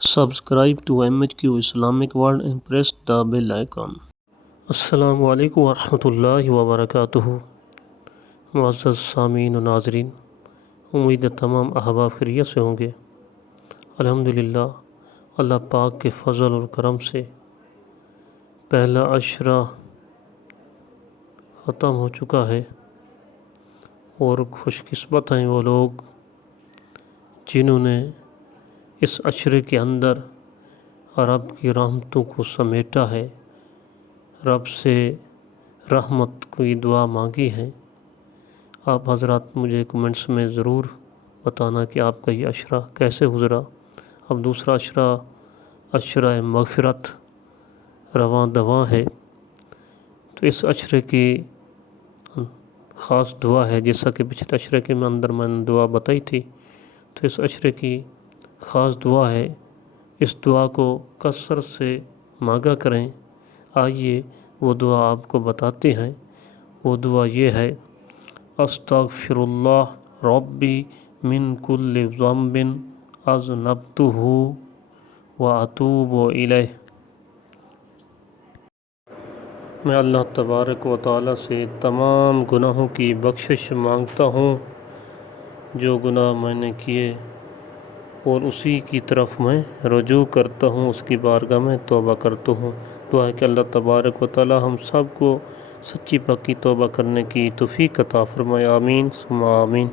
Subscribe to MHQ Islamic World and press the bell icon. السلام علیکم ورحمۃ اللہ وبرکاتہ۔ معزز سامعین و ناظرین، امید تمام احباب خیریت سے ہوں گے۔ الحمدللہ اللہ پاک کے فضل اور کرم سے پہلا عشرہ ختم ہو چکا ہے، اور خوش قسمت ہیں وہ لوگ جنہوں نے اس عشرے کے اندر رب کی رحمتوں کو سمیٹا ہے، رب سے رحمت کی دعا مانگی ہے۔ آپ حضرات مجھے کمنٹس میں ضرور بتانا کہ آپ کا یہ عشرہ کیسے گزرا۔ اب دوسرا عشرہ مغفرت رواں دواں ہے، تو اس عشرے کی خاص دعا ہے، جیسا کہ پچھلے عشرے کے اندر میں نے دعا بتائی تھی، تو اس عشرے کی خاص دعا ہے۔ اس دعا کو کثرت سے مانگا کریں۔ آئیے وہ دعا آپ کو بتاتے ہیں۔ وہ دعا یہ ہے: استغفر اللہ ربی من کل ذنب اذنبتہ واتوب الیہ۔ میں اللہ تبارک و تعالیٰ سے تمام گناہوں کی بخشش مانگتا ہوں جو گناہ میں نے کیے، اور اسی کی طرف میں رجوع کرتا ہوں، اس کی بارگاہ میں توبہ کرتا ہوں۔ دعا ہے کہ اللہ تبارک و تعالیٰ ہم سب کو سچی پکی توبہ کرنے کی توفیق عطا فرمائے۔ آمین ثم آمین۔